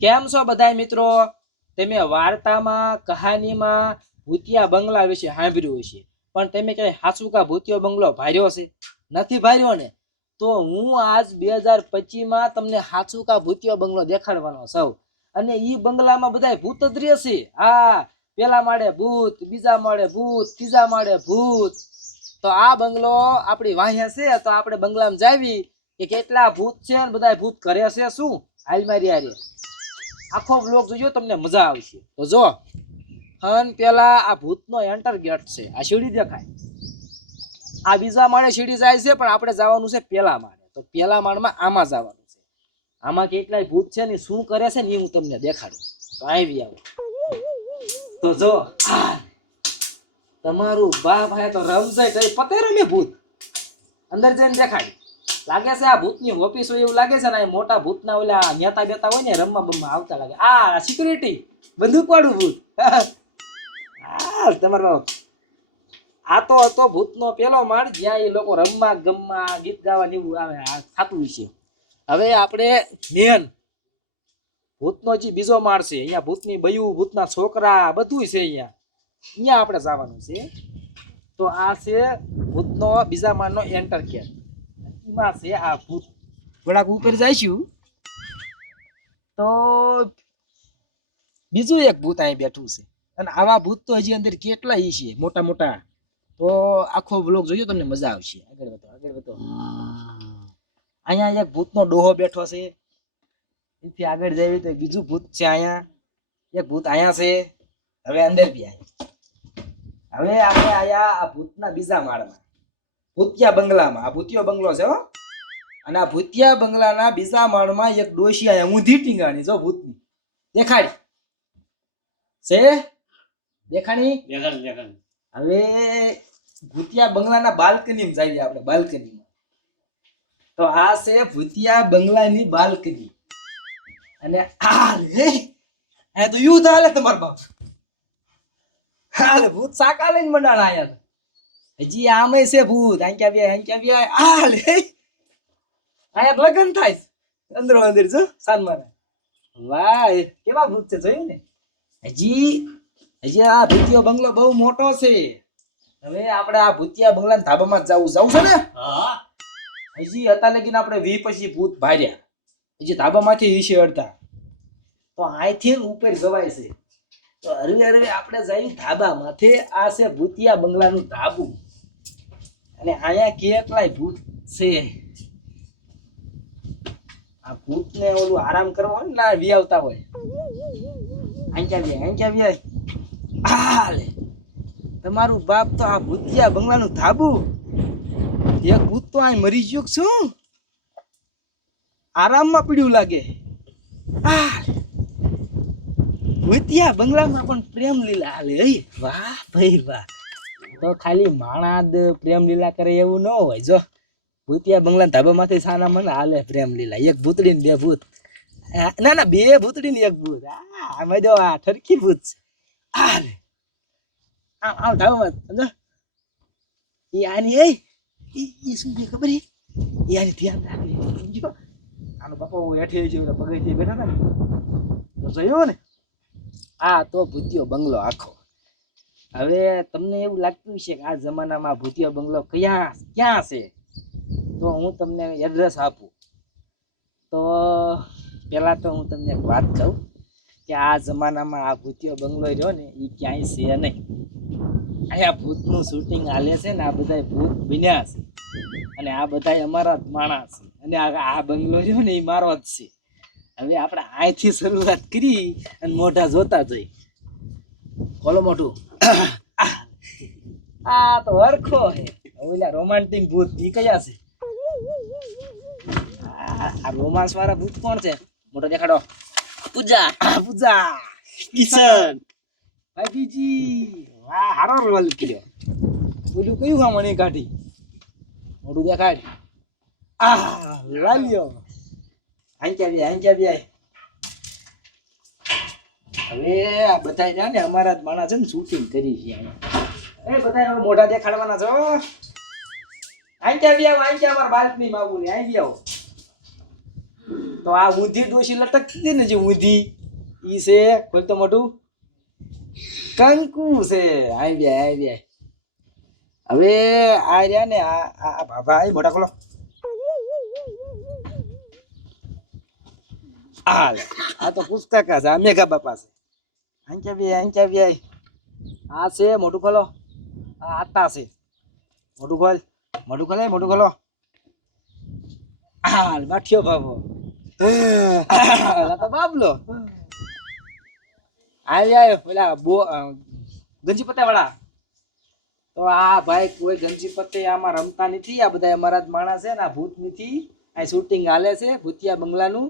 કેમ છો બધાય મિત્રો? તમે વાર્તામાં કહાનીમાં ભૂતિયા બંગલા વિશે સાંભળ્યું હશે, પણ તમે કઈ હાસુકા ભૂતિયો બંગલો ભાર્યો છે? નથી ભાર્યો ને? તો હું આજ 2025માં તમને હાસુકા ભૂતિયો બંગલો દેખાડવાનો છું. અને ઈ બંગલામાં બધાય ભૂત જ રહેશે. હા, પેલા માળે ભૂત, બીજા માળે ભૂત, ત્રીજા માળે ભૂત. તો આ બંગલો આપણી વાહ્યા છે, તો આપણે બંગલામાં જાવી કે કેટલા ભૂત છે ને બધાય ભૂત કરે છે શું. હાલ મારી હારે આખો વ્લોગ જોજો, તમને મજા આવશે. તો જો હન પેલા આ ભૂતનો એન્ટર ગેટ છે, આ સીડી દેખાય. આ બીજા માળે સીડી જાય છે, પણ આપણે જવાનું છે પેલા માળે. તો પેલા માળમાં આમાં જવાનું છે. આમાં કેટલાય ભૂત છે ને શું કરે છે ને એ હું તમને દેખાડું. તો આવી આવો. તો જો તમારું બાપ હે તો રમજાય કઈ પતે રમે ભૂત. અંદર જઈને દેખાડી. લાગે છે આ ભૂતની ઓફિસ હોય એવું લાગે છે ને. મોટા ભૂતના ઓલા નેતા બેતા હોય ને રમવા બમવા આવતા લાગે. આ સિક્યુરિટી બંદૂક વાળું ભૂત. તમારો આ તો હતો ભૂતનો પેલો માળ, જ્યાં એ લોકો રમવા ગમવા ગીત ગાવા એવું આવે થતું છે. હવે આપણે મેન ભૂતનો જે બીજો માળ છે, અહીંયા ભૂતની બયું, ભૂતના છોકરા બધું છે. અહીંયા આપણે જવાનું છે. તો આ છે ભૂતનો બીજા માળનો એન્ટર ગેટ. એમાં છે આ ભૂત. થોડાક ઉપર જઈશું તો બીજું એક ભૂત અહીં બેઠું છે. અને આવા ભૂત તો હજી અંદર કેટલા છે, મોટા મોટા. તો આખો વ્લોગ જોજો, તમને મજા આવશે. આગળ વધો, આગળ વધો. અહીંયા એક ભૂતનો ડોહો બેઠો છે. એથી આગળ જઈએ તો બીજું ભૂત છે. અહીંયા એક ભૂત અહીંયા છે. હવે અંદર બી હવે આપણે આયા આ ભૂતના બીજા માળમાં, ભૂતિયા બંગલામાં. આ ભૂતિયો બંગલો છે હો. અને આ ભૂતિયા બંગલાના બીજા માળમાં એક ડોશી આયા ઊંધી ટીંગાણી. જો ભૂતની દેખાડી છે, દેખાણી. હવે ભૂતિયા બંગલાના બાલ્કનીમાં જઈએ આપણે, બાલ્કનીમાં. તો આ છે ભૂતિયા બંગલાની બાલ્કની. અને આ તો યુદ્ધ હાલે તમાર બાપ. હાલે ભૂત સાકા લઈને મંડાણા આયા. હજી આમે છે ભૂત. આંક્યા વ્યાય હાલે. આયા લગન થાય અંદરો અંદર. જો સાન મારે વાહ, કેવા ભૂત છે જોયું ને. હજી આ ભૂતિયો બંગલો બહુ મોટો છે. હવે આપણે આ ભૂતિયા બંગલાના ધાબામાં જવું છે ને. હજી હતા લગીને આપણે 20 પછી ભૂત ભાર્યા. હજી ધાબામાંથી વિશે અડતા. તો અહીંથી ઉપર જવાય છે. તો હરવે આપણે જઈએ ધાબા માથે. આ છે ભૂતિયા બંગલાનું ધાબુ. અને અહીંયા કેટલાય ભૂત છે. આ ભૂતને ઓલું આરામ કરવો હોય ને વી આવતા હોય. આંક્યા વ્યાય હાલે. તમારું બાપ તો આ ભૂતિયા બંગલાનું ધાબુ. એક ભૂત તો અહીં મરી ગયો છું, આરામમાં પીડ્યું લાગે. ભૂતિયા બંગલામાં પણ પ્રેમ લીલા હાલે. વાહ ભાઈ વાહ. તો ખાલી માણા જ પ્રેમ લીલા કરે એવું ન હોય. જો ભૂતિયા બંગલા ધાબામાંથી સાના મને હાલે પ્રેમ લીલા. એક ભૂતડી ને બે ભૂત. ના બે ભૂતડી ને એક ભૂત. આમાં જો આ ઠરકી ભૂત છે. આમ ધાબામાં સમજો. એ આની એ શું છે ખબર? એ આની ધ્યાન રાખે. સમજો આનો બાપા હેઠે છે, પગેથી બેઠા હતા ને તો જોયું ને. આ તો ભૂતિયો બંગલો આખો. હવે તમને એવું લાગતું છે કે આ જમાનામાં ભૂતિયો બંગલો ક્યાં છે, તો હું તમને એડ્રેસ આપું. તો પેલા તો હું તમને એક વાત કહું કે આ જમાનામાં આ ભૂતિયો બંગલો રહ્યો ને એ ક્યાંય છે નહીં. અહીંયા ભૂતનું શૂટિંગ હાલે છે ને. આ બધા ભૂત બન્યા છે અને આ બધા અમારા જ માણસ છે. અને આ બંગલો રહ્યો ને એ મારો જ છે. હવે આપણે અહીંથી શરૂઆત કરી અને મોઢા જોતા જઈ. ખોલો મોઢું. આ તો હરખો હે. ઓલા રોમાન્ટિક ભૂત ઈ કયા છે? આ રોમાન્સ વાળા ભૂત કોણ છે? મોટો દેખાડો. પૂજા કિશન ભાઈજી. વાહ, હારો રોલ કર્યો. ઓલું કયું કામ મને કાઢી? મોટું દેખાડ. લાલ્યો. આંક્યા વ્યાય. હવે આ બધા ને અમારા જ માણસ છે ને શૂટિંગ કરી છે. બધા મોઢા દેખાડવાના છો. આંક્યા વ્યાવ. અમારા બાલ્કનીમાં આવું ને આવી આવો. તો આ ઊંધી ડોશી લટકતી હતી ને જે ઊંધી ઈ છે ખોલ તો મોટું કંકુ છે આવી હવે આ રહ્યા ને આ બાબા આ મોટા ખોલો આ તો પુસ્તક છે આ મેઘા બાપા છે અંચા બે આ છે મોટું ખોલો આ આતા છે મોટું ખોલો હાલ માઠિયો બાબો આ તો બાબલો આવ્યા પેલા ગંજી પત્તા વાળા તો આ ભાઈ કોઈ ગંજી પત્તે આમાં રમતા નથી આ બધા અમારા જ માણસ છે ને આ ભૂત નથી આ શૂટિંગ હાલે છે ભૂતિયા બંગલાનું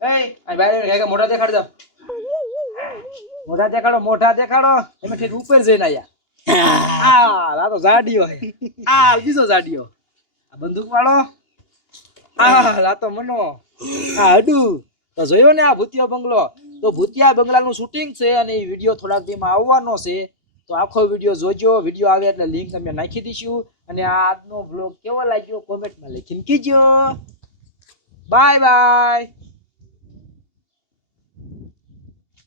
આ ભાઈ મોઢા દેખાડ દો મોઢા દેખાડો એમાં ઠેઠ ઉપર જઈને આયા આ તો જાડિયો હે આ બીજો જાડિયો આ બંદૂક વાળો આ તો મનો આ હડુ તો જોયો ને આ ભૂતિયા બંગલો તો ભૂતિયા બંગલાનું શૂટિંગ છે અને એ વિડીયો થોડાક દીમાં આવવાનો છે તો આખો વિડીયો જોજો વિડીયો આવે એટલે લિંક અમે નાખી દઈશું અને આજનો વ્લોગ કેવો લાગ્યો કોમેન્ટમાં લખીને કીજો બાય બાય